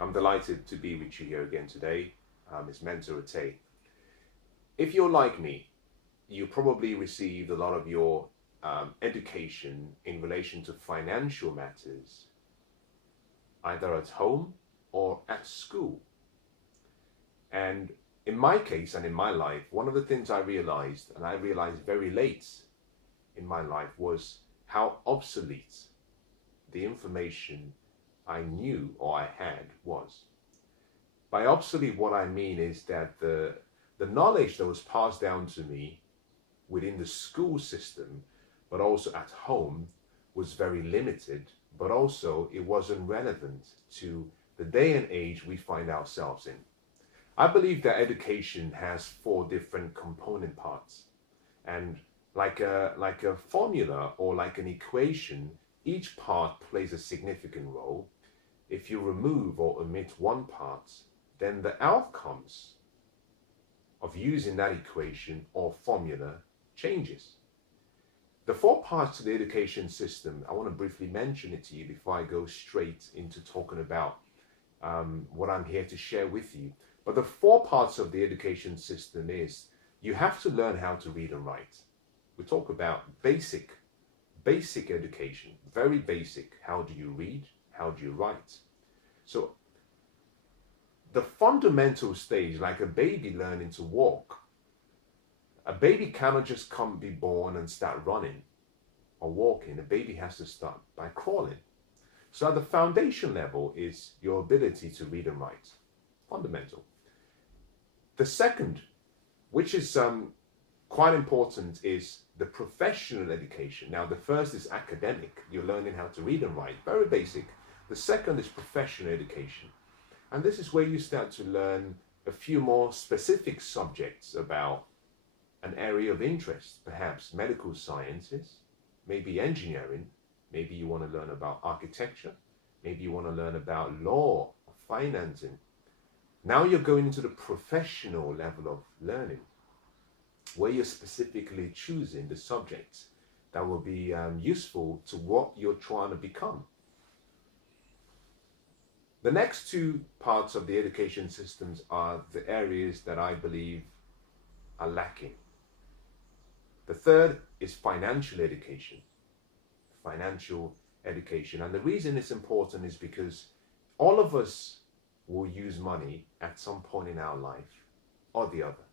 I'm delighted to be with you here again today. It's Mensah Oteh. If you're like me, you probably received a lot of your education in relation to financial matters, either at home or at school. And in my case and in my life, one of the things I realized, and I realized very late in my life, was how obsolete the information I knew or I had was. By obsolete, what I mean is that the knowledge that was passed down to me within the school system, but also at home, was very limited, but also it wasn't relevant to the day and age we find ourselves in. I believe that education has 4 different component parts, and like a formula or like an equation, each part plays a significant role. If you remove or omit one part, then the outcomes of using that equation or formula changes. The 4 parts to the education system, I want to briefly mention it to you before I go straight into talking about what I'm here to share with you. But the 4 parts of the education system is you have to learn how to read and write. We talk about basic education, very basic. How do you read? How do you write? So the fundamental stage, like a baby learning to walk, a baby cannot just be born and start running or walking. A baby has to start by crawling. So at the foundation level is your ability to read and write, fundamental. The second, which is quite important, is the professional education. Now, the first is academic. You're learning how to read and write, very basic. The second is professional education. And this is where you start to learn a few more specific subjects about an area of interest, perhaps medical sciences, maybe engineering, maybe you want to learn about architecture, maybe you want to learn about law, or financing. Now you're going into the professional level of learning, where you're specifically choosing the subjects that will be useful to what you're trying to become. The next 2 parts of the education systems are the areas that I believe are lacking. The third is financial education. Financial education. And the reason it's important is because all of us will use money at some point in our life or the other.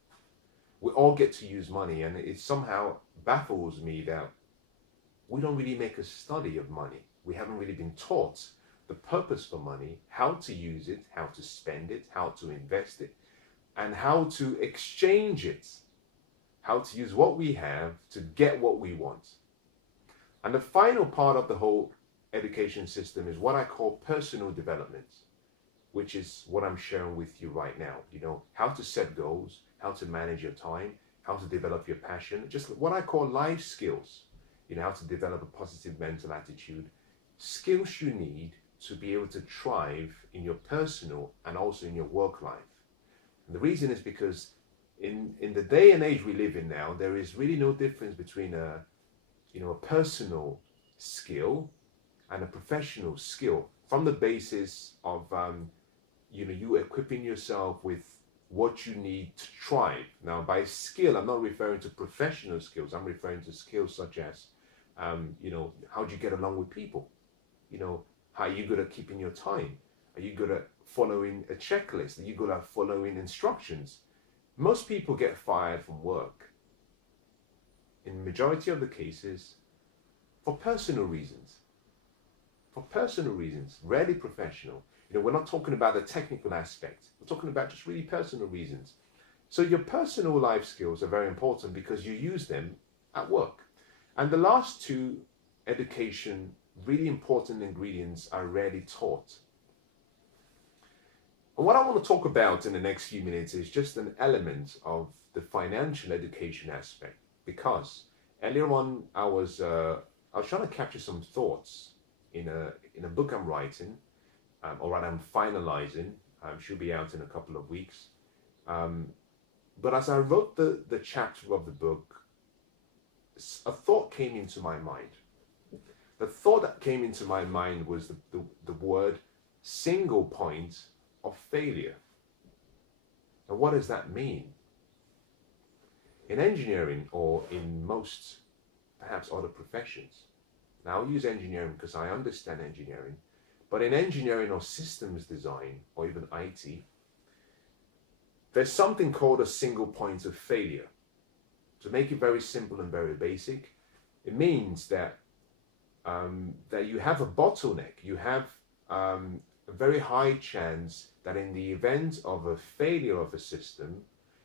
We all get to use money, and it somehow baffles me that we don't really make a study of money. We haven't really been taught the purpose for money, how to use it, how to spend it, how to invest it, and how to exchange it, how to use what we have to get what we want. And the final part of the whole education system is what I call personal development, which is what I'm sharing with you right now. You know, how to set goals, how to manage your time, how to develop your passion, just what I call life skills. You know, how to develop a positive mental attitude, skills you need to be able to thrive in your personal and also in your work life. And the reason is because in the day and age we live in now, there is really no difference between a personal skill and a professional skill, from the basis of you equipping yourself with what you need to thrive. Now, by skill, I'm not referring to professional skills. I'm referring to skills such as how do you get along with people? How are you good at keeping your time? Are you good at following a checklist? Are you good at following instructions? Most people get fired from work, in the majority of the cases, for personal reasons. For personal reasons, rarely professional. We're not talking about the technical aspect. We're talking about just really personal reasons. So your personal life skills are very important because you use them at work. And the last 2 education really important ingredients are rarely taught. And what I want to talk about in the next few minutes is just an element of the financial education aspect, because earlier on I was trying to capture some thoughts in a book I'm writing, or rather I'm finalizing. Should be out in a couple of weeks. But as I wrote the chapter of the book, a thought came into my mind. The thought that came into my mind was the word single point of failure. Now, what does that mean? In engineering, or in most, perhaps other professions, now I'll use engineering because I understand engineering, but in engineering or systems design, or even IT, there's something called a single point of failure. To make it very simple and very basic, it means that that you have a bottleneck. You have a very high chance that in the event of a failure of a system,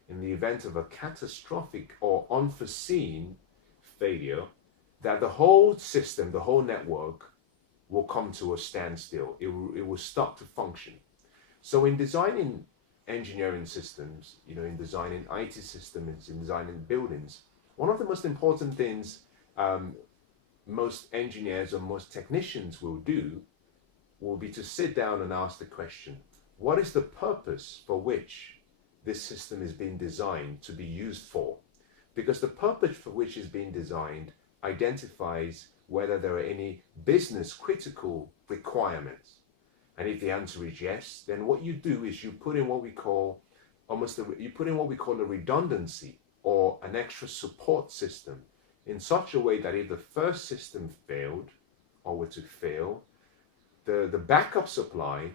in the event of a catastrophic or unforeseen failure, that the whole system, the whole network will come to a standstill. It will stop to function. So in designing engineering systems, in designing IT systems, in designing buildings, one of the most important things most engineers or most technicians will do will be to sit down and ask the question, what is the purpose for which this system is being designed to be used for? Because the purpose for which it's being designed identifies whether there are any business critical requirements. And if the answer is yes, then what you do is you put in what we call a redundancy, or an extra support system, in such a way that if the first system failed or were to fail, the backup supply,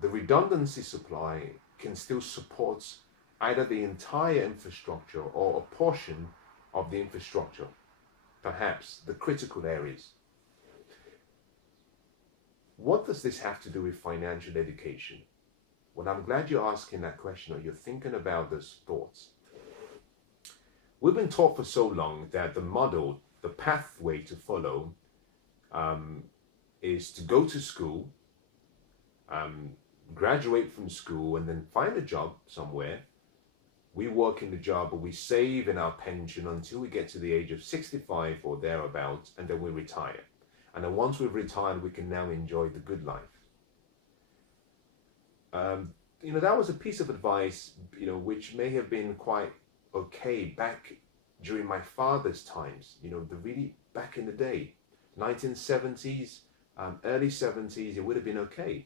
the redundancy supply, can still support either the entire infrastructure or a portion of the infrastructure, perhaps the critical areas. What does this have to do with financial education? Well, I'm glad you're asking that question, or you're thinking about those thoughts. We've been taught for so long that the model, the pathway to follow, is to go to school, graduate from school, and then find a job somewhere. We work in the job, or we save in our pension until we get to the age of 65 or thereabouts, and then we retire. And then once we've retired, we can now enjoy the good life. That was a piece of advice, which may have been quite okay back during my father's times, the really back in the day, 1970s, early 70s, it would have been okay.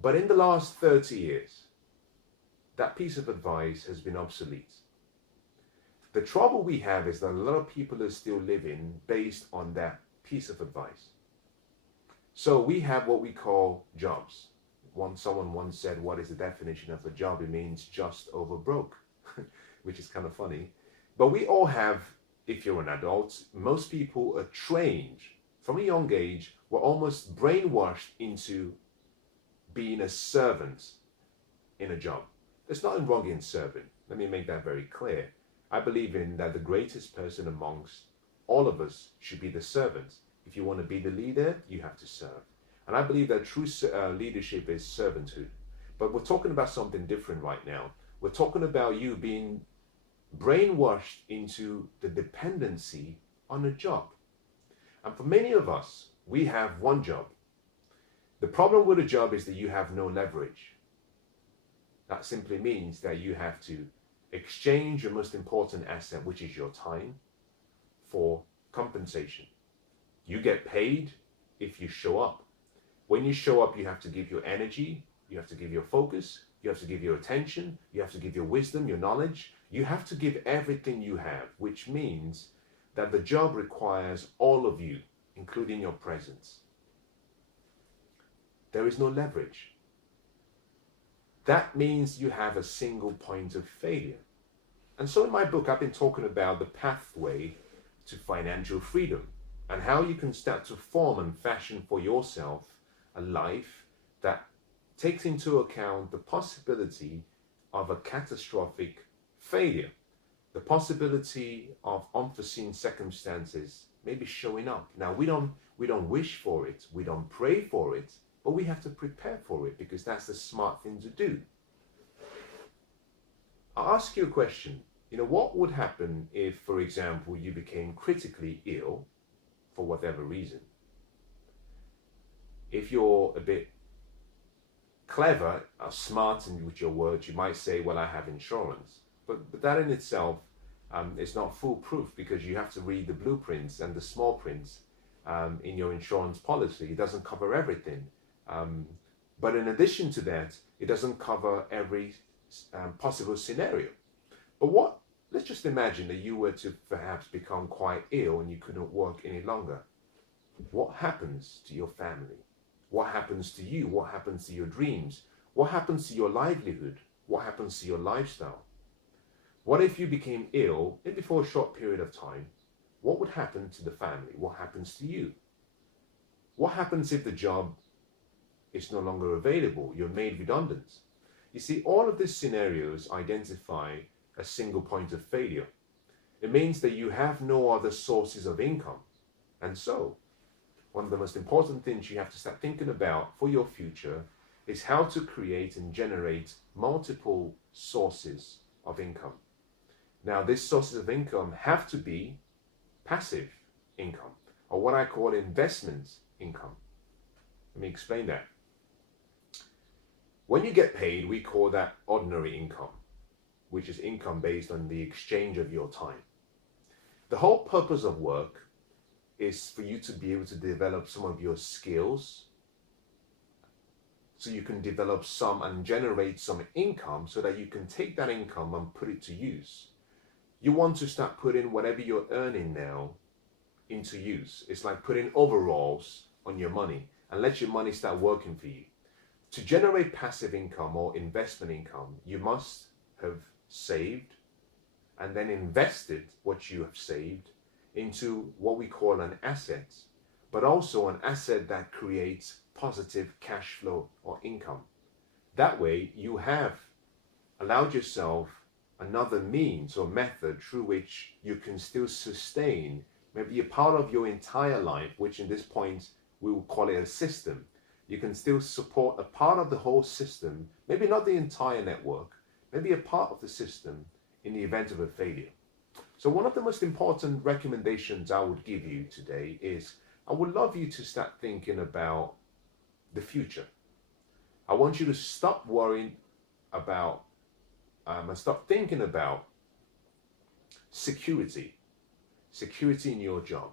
But in the last 30 years, that piece of advice has been obsolete. The trouble we have is that a lot of people are still living based on that piece of advice. So we have what we call jobs. Someone once said, what is the definition of a job? It means just over broke, which is kind of funny. But we all have, if you're an adult, most people are trained from a young age, we're almost brainwashed into being a servant in a job. There's nothing wrong in serving. Let me make that very clear. I believe in that the greatest person amongst all of us should be the servant. If you want to be the leader, you have to serve. And I believe that true leadership is servanthood. But we're talking about something different right now. We're talking about you being brainwashed into the dependency on a job. And for many of us, we have one job. The problem with a job is that you have no leverage. That simply means that you have to exchange your most important asset, which is your time, for compensation. You get paid if you show up. When you show up, you have to give your energy, you have to give your focus, you have to give your attention, you have to give your wisdom, your knowledge. You have to give everything you have, which means that the job requires all of you, including your presence. There is no leverage. That means you have a single point of failure. And so in my book, I've been talking about the pathway to financial freedom and how you can start to form and fashion for yourself a life that takes into account the possibility of a catastrophic failure, the possibility of unforeseen circumstances maybe showing up. Now, we don't wish for it, we don't pray for it, but we have to prepare for it because that's the smart thing to do. I'll ask you a question. What would happen if, for example, you became critically ill for whatever reason? If you're a bit clever or smart with your words, you might say, well, I have insurance. But that in itself is not foolproof because you have to read the blueprints and the small prints in your insurance policy. It doesn't cover everything. But in addition to that, it doesn't cover every possible scenario. But let's just imagine that you were to perhaps become quite ill and you couldn't work any longer. What happens to your family? What happens to you? What happens to your dreams? What happens to your livelihood? What happens to your lifestyle? What if you became ill, maybe for a short period of time? What would happen to the family? What happens to you? What happens if the job is no longer available? You're made redundant. You see, all of these scenarios identify a single point of failure. It means that you have no other sources of income. And so, one of the most important things you have to start thinking about for your future is how to create and generate multiple sources of income. Now, these sources of income have to be passive income, or what I call investment income. Let me explain that. When you get paid, we call that ordinary income, which is income based on the exchange of your time. The whole purpose of work is for you to be able to develop some of your skills, so you can develop some and generate some income so that you can take that income and put it to use. You want to start putting whatever you're earning now into use. It's like putting overalls on your money and let your money start working for you. To generate passive income or investment income, you must have saved and then invested what you have saved into what we call an asset, but also an asset that creates positive cash flow or income. That way, you have allowed yourself another means or method through which you can still sustain maybe a part of your entire life, which in this point we will call it a system. You can still support a part of the whole system, maybe not the entire network, maybe a part of the system in the event of a failure. So one of the most important recommendations I would give you today is I would love you to start thinking about the future. I want you to stop worrying about and stop thinking about security in your job,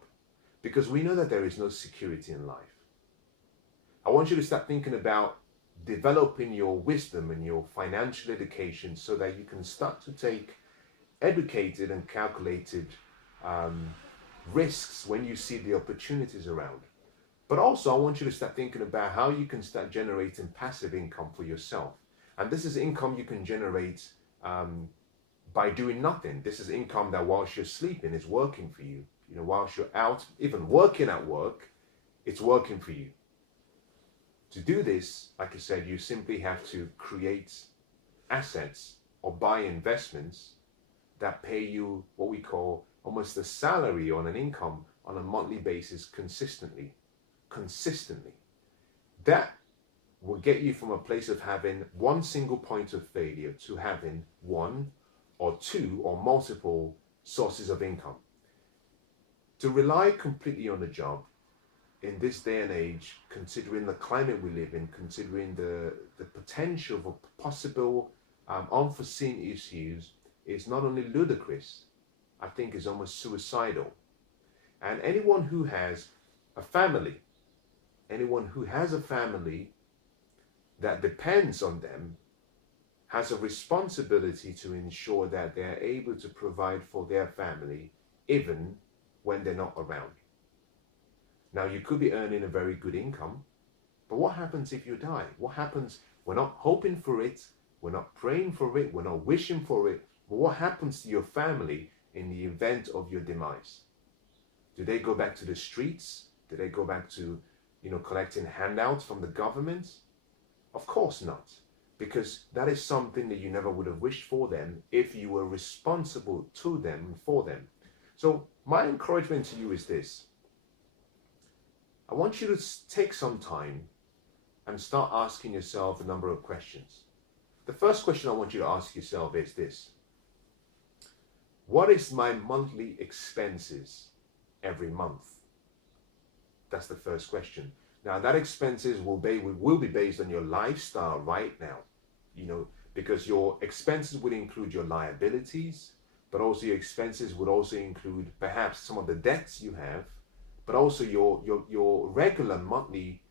because we know that there is no security in life. I want you to start thinking about developing your wisdom and your financial education so that you can start to take educated and calculated risks when you see the opportunities around. But also I want you to start thinking about how you can start generating passive income for yourself. And this is income you can generate by doing nothing. This is income that whilst you're sleeping is working for you. You know, whilst you're out, even working at work, it's working for you. To do this, like I said, you simply have to create assets or buy investments that pay you what we call almost a salary on an income on a monthly basis consistently. That will get you from a place of having one single point of failure to having one or two or multiple sources of income. To rely completely on the job in this day and age, considering the climate we live in, considering the potential for possible unforeseen issues, is not only ludicrous, I think is almost suicidal. And anyone who has a family that depends on them has a responsibility to ensure that they're able to provide for their family even when they're not around. Now, you could be earning a very good income, but what happens if you die? What happens? We're not hoping for it, we're not praying for it, we're not wishing for it, but what happens to your family in the event of your demise? Do they go back to the streets? Do they go back to, collecting handouts from the government? Of course not, because that is something that you never would have wished for them if you were responsible to them and for them. So my encouragement to you is this. I want you to take some time and start asking yourself a number of questions. The first question I want you to ask yourself is this. What is my monthly expenses every month? That's the first question. Now, that expenses will be based on your lifestyle right now, because your expenses would include your liabilities, but also your expenses would also include perhaps some of the debts you have, but also your regular monthly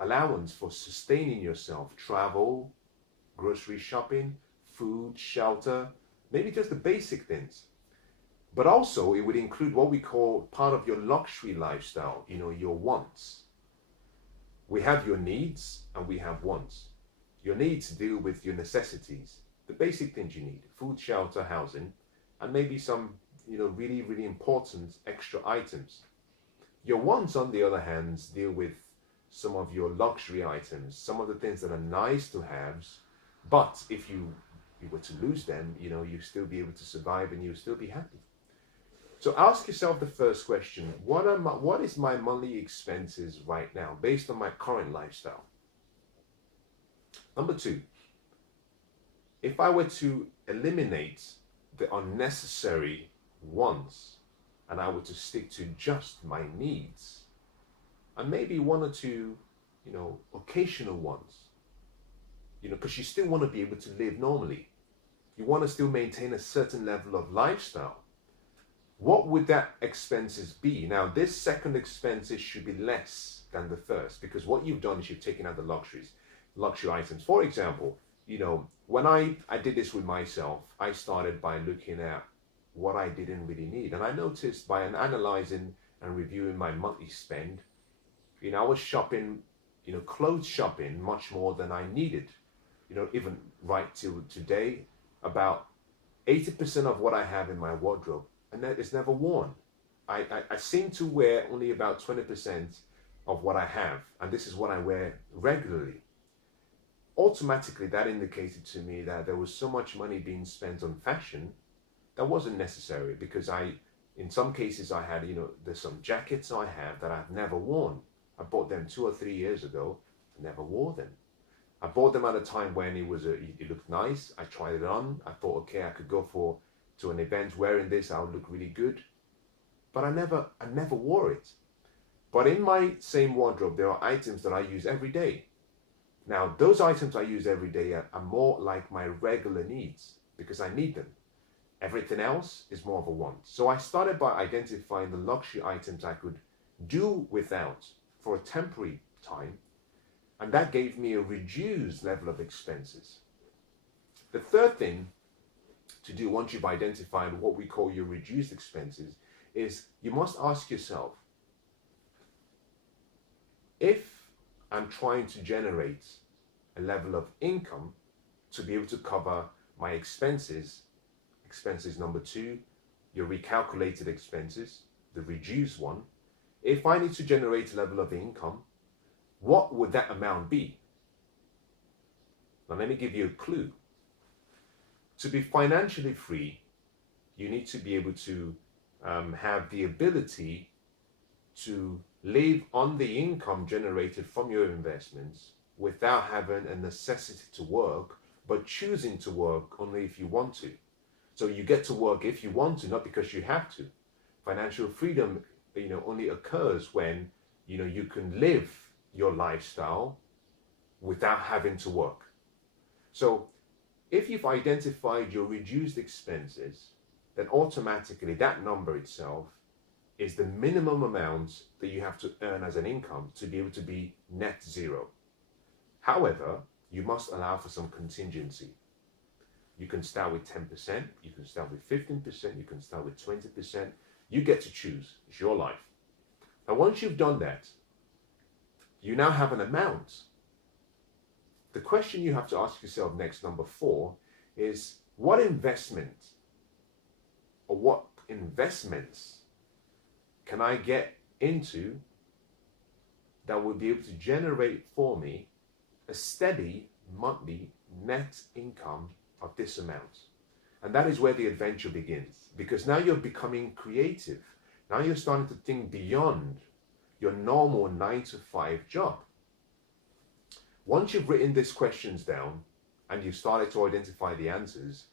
allowance for sustaining yourself, travel, grocery shopping, food, shelter, maybe just the basic things. But also it would include what we call part of your luxury lifestyle, your wants. We have your needs and we have wants. Your needs deal with your necessities, the basic things you need: food, shelter, housing, and maybe some, really, really important extra items. Your wants, on the other hand, deal with some of your luxury items, some of the things that are nice to have, but if you were to lose them, you still be able to survive and you'll still be happy. So ask yourself the first question: what is my monthly expenses right now based on my current lifestyle? Number two, if I were to eliminate the unnecessary wants and I were to stick to just my needs and maybe one or two, occasional ones, because you still want to be able to live normally. You want to still maintain a certain level of lifestyle. What would that expenses be? Now, this second expenses should be less than the first, because what you've done is you've taken out the luxury items. For example, when I did this with myself, I started by looking at what I didn't really need. And I noticed by analyzing and reviewing my monthly spend, I was shopping, clothes shopping much more than I needed. Even right till today, about 80% of what I have in my wardrobe, and that is never worn. I seem to wear only about 20% of what I have, and this is what I wear regularly. Automatically, that indicated to me that there was so much money being spent on fashion that wasn't necessary, because in some cases I had, there's some jackets I have that I've never worn. I bought them 2 or 3 years ago, I never wore them. I bought them at a time when it looked nice. I tried it on. I thought, okay, I could go to an event wearing this. I would look really good. But I never wore it. But in my same wardrobe, there are items that I use every day. Now, those items I use every day are more like my regular needs because I need them. Everything else is more of a want. So I started by identifying the luxury items I could do without for a temporary time. And that gave me a reduced level of expenses. The third thing to do once you've identified what we call your reduced expenses is you must ask yourself, if I'm trying to generate a level of income to be able to cover my expenses number two, your recalculated expenses, the reduced one, if I need to generate a level of income, what would that amount be? Now, let me give you a clue. To be financially free, you need to be able to have the ability to live on the income generated from your investments without having a necessity to work, but choosing to work only if you want to. So you get to work if you want to, not because you have to. Financial freedom, only occurs when, you can live your lifestyle without having to work. So if you've identified your reduced expenses, then automatically that number itself is the minimum amount that you have to earn as an income to be able to be net zero. However, you must allow for some contingency. You can start with 10%, you can start with 15%, you can start with 20%. You get to choose. It's your life. And once you've done that, you now have an amount. The question you have to ask yourself next, number 4, is what investment or what investments can I get into that will be able to generate for me a steady monthly net income of this amount? And that is where the adventure begins, because now you're becoming creative. Now you're starting to think beyond your normal 9-to-5 job. Once you've written these questions down and you've started to identify the answers,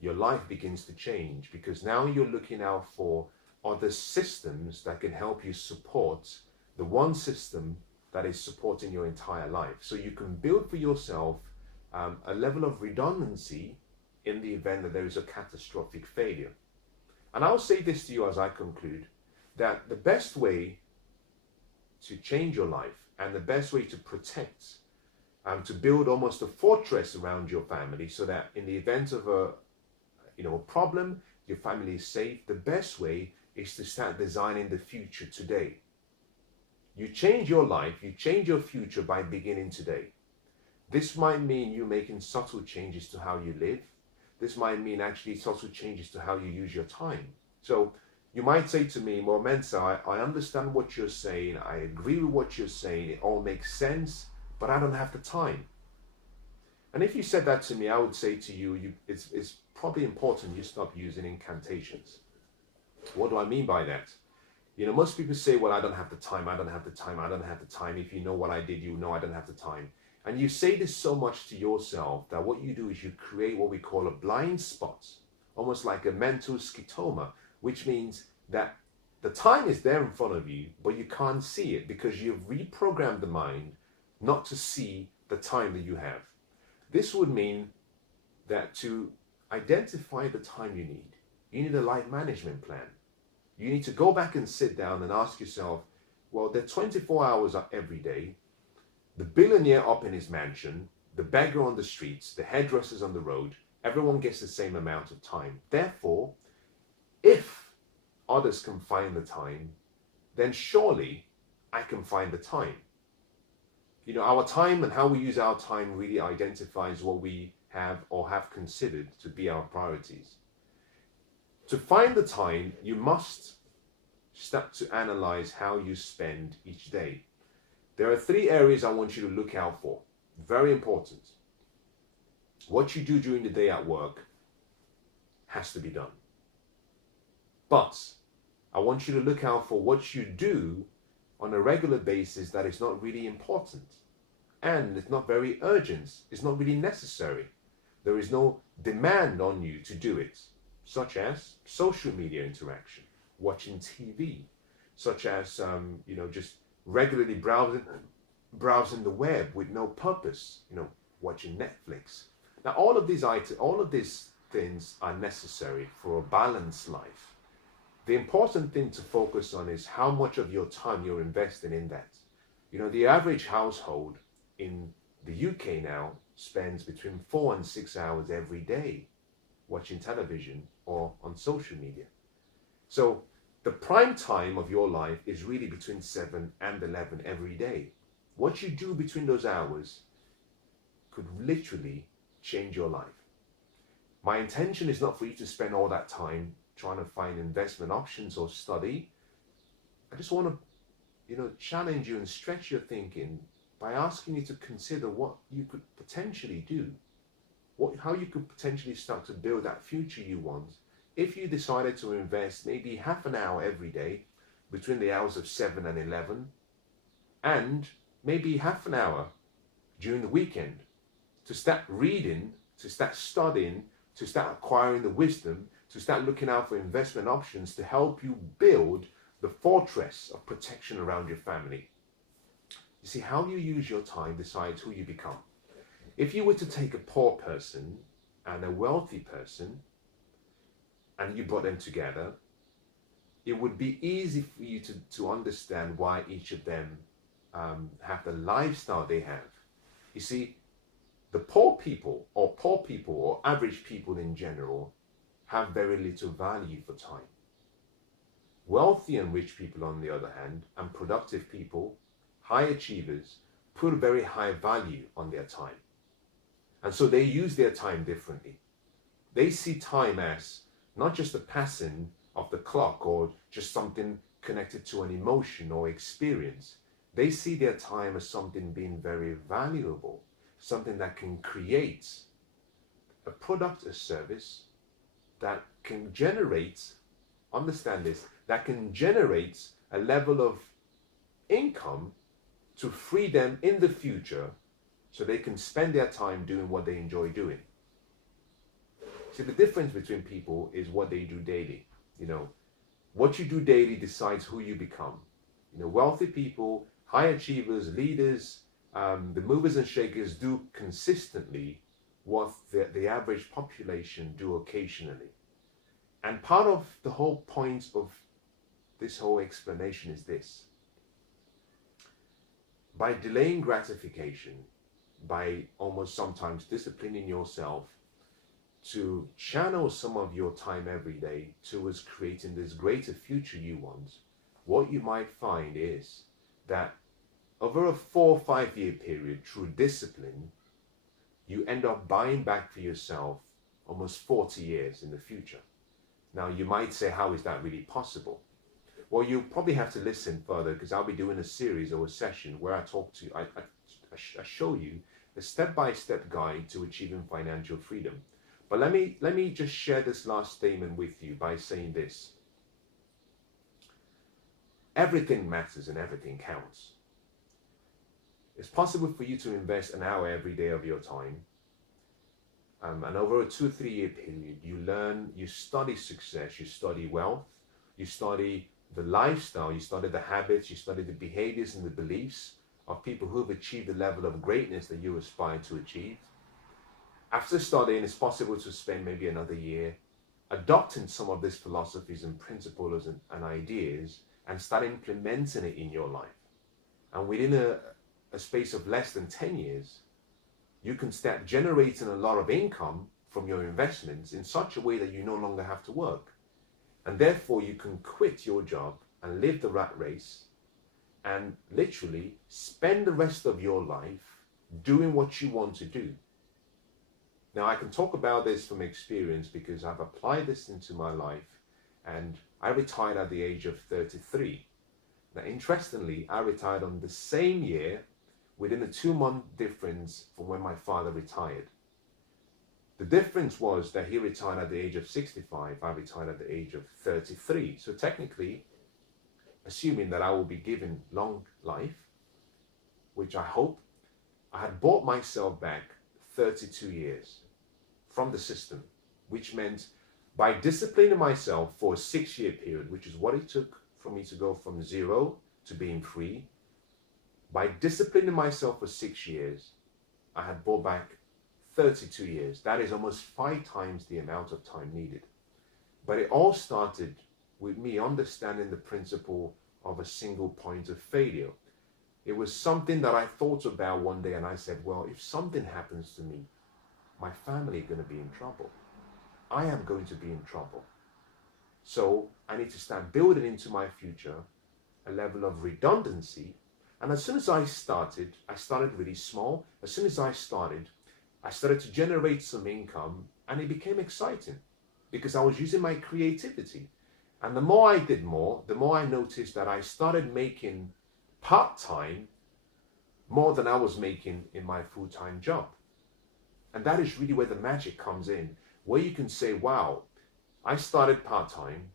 your life begins to change, because now you're looking out for other systems that can help you support the one system that is supporting your entire life. So you can build for yourself a level of redundancy in the event that there is a catastrophic failure. And I'll say this to you as I conclude, that the best way to change your life and the best way to protect, to build almost a fortress around your family, so that in the event of a problem, your family is safe. The best way is to start designing the future today. You change your life, you change your future by beginning today. This might mean you making subtle changes to how you live. This might mean actually subtle changes to how you use your time. So you might say to me, well, Mensah, I understand what you're saying. I agree with what you're saying. It all makes sense, but I don't have the time. And if you said that to me, I would say to you, it's probably important you stop using incantations. What do I mean by that? Most people say, well, I don't have the time, I don't have the time, I don't have the time. If you know what I did, you know I don't have the time. And you say this so much to yourself that what you do is you create what we call a blind spot, almost like a mental scotoma, which means that the time is there in front of you, but you can't see it because you've reprogrammed the mind not to see the time that you have. This would mean that to identify the time you need a life management plan. You need to go back and sit down and ask yourself, well, there are 24 hours every day. The billionaire up in his mansion, the beggar on the streets, the hairdressers on the road, everyone gets the same amount of time. Therefore, if others can find the time, then surely I can find the time. Our time and how we use our time really identifies what we have or have considered to be our priorities. To find the time, you must start to analyze how you spend each day. There are 3 areas I want you to look out for. Very important. What you do during the day at work has to be done. But I want you to look out for what you do on a regular basis that is not really important. And it's not very urgent. It's not really necessary. There is no demand on you to do it, such as social media interaction, watching TV, such as just regularly browsing the web with no purpose, watching Netflix. Now, all of these things are necessary for a balanced life. The important thing to focus on is how much of your time you're investing in that. The average household in the UK now spends between 4 and 6 hours every day watching television or on social media. So the prime time of your life is really between 7 and 11 every day. What you do between those hours could literally change your life. My intention is not for you to spend all that time trying to find investment options or study. I just want to challenge you and stretch your thinking by asking you to consider what you could potentially do, how you could potentially start to build that future you want if you decided to invest maybe half an hour every day between the hours of 7 and 11, and maybe half an hour during the weekend to start reading, to start studying, to start acquiring the wisdom, to start looking out for investment options to help you build the fortress of protection around your family. You see, how you use your time decides who you become. If you were to take a poor person and a wealthy person and you brought them together, it would be easy for you to understand why each of them have the lifestyle they have. You see, the poor people or average people in general have very little value for time. Wealthy and rich people, on the other hand, and productive people, high achievers, put a very high value on their time. And so they use their time differently. They see time as not just the passing of the clock or just something connected to an emotion or experience. They see their time as something being very valuable, something that can create a product or service that can generate, understand this, that can generate a level of income to free them in the future so they can spend their time doing what they enjoy doing. See, the difference between people is what they do daily. What you do daily decides who you become. Wealthy people, high achievers, leaders, the movers and shakers do consistently what the average population do occasionally. And part of the whole point of this whole explanation is this. by delaying gratification, by almost sometimes disciplining yourself to channel some of your time every day towards creating this greater future you want, what you might find is that over a 4 or 5 year period, through discipline, you end up buying back for yourself almost 40 years in the future. Now, you might say, how is that really possible? Well, you probably have to listen further, because I'll be doing a series or a session where I show you a step-by-step guide to achieving financial freedom. But let me just share this last statement with you by saying this. Everything matters and everything counts. It's possible for you to invest an hour every day of your time, and over a 2 or 3 year period, you learn, you study success, you study wealth, you study the lifestyle, you study the habits, you study the behaviors and the beliefs of people who have achieved the level of greatness that you aspire to achieve. After studying, it's possible to spend maybe another year adopting some of these philosophies and principles and ideas and start implementing it in your life. And within a space of less than 10 years, you can start generating a lot of income from your investments in such a way that you no longer have to work. And therefore, you can quit your job and live the rat race and literally spend the rest of your life doing what you want to do. Now, I can talk about this from experience because I've applied this into my life, and I retired at the age of 33. Now, interestingly, I retired on the same year within a 2-month difference from when my father retired. The difference was that he retired at the age of 65, I retired at the age of 33. So technically, assuming that I will be given long life, which I hope, I had bought myself back 32 years from the system, which meant by disciplining myself for a 6-year period, which is what it took for me to go from 0 to being free, by disciplining myself for 6 years, I had bought back 32 years. That is almost 5 times the amount of time needed. But it all started with me understanding the principle of a single point of failure. It was something that I thought about one day, and I said, well, if something happens to me, my family is going to be in trouble. I am going to be in trouble. So I need to start building into my future a level of redundancy. And as soon as I started really small. As soon as I started to generate some income, and it became exciting because I was using my creativity. And the more I did more, the more I noticed that I started making part-time more than I was making in my full-time job. And that is really where the magic comes in, where you can say, wow, I started part-time.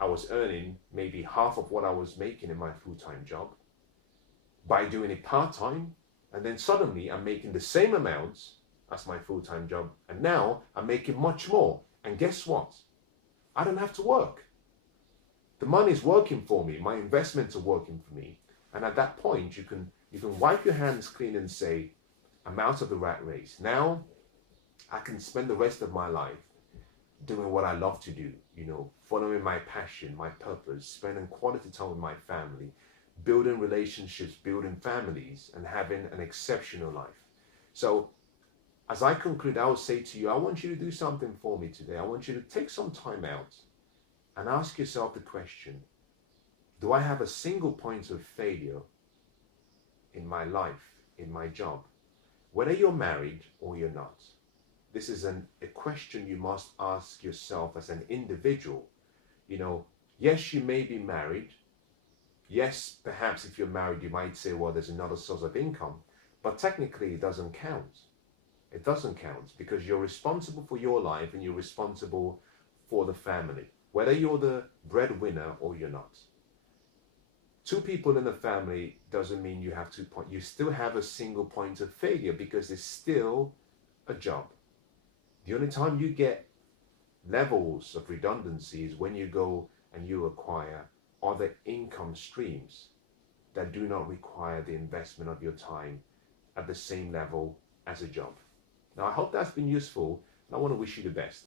I was earning maybe half of what I was making in my full-time job by doing it part-time. And then suddenly I'm making the same amounts as my full-time job. And now I'm making much more. And guess what? I don't have to work. The money is working for me. My investments are working for me. And at that point, you can wipe your hands clean and say, I'm out of the rat race. Now I can spend the rest of my life doing what I love to do, following my passion, my purpose, spending quality time with my family, building relationships, building families, and having an exceptional life. So as I conclude, I will say to you, I want you to do something for me today. I want you to take some time out and ask yourself the question, do I have a single point of failure in my life, in my job? Whether you're married or you're not, this is a question you must ask yourself as an individual. Yes, you may be married. Yes, perhaps if you're married, you might say, well, there's another source of income. But technically, it doesn't count. It doesn't count because you're responsible for your life and you're responsible for the family, whether you're the breadwinner or you're not. 2 people in a family doesn't mean you have 2 points. You still have a single point of failure because it's still a job. The only time you get levels of redundancy is when you go and you acquire other income streams that do not require the investment of your time at the same level as a job. Now, I hope that's been useful, and I want to wish you the best.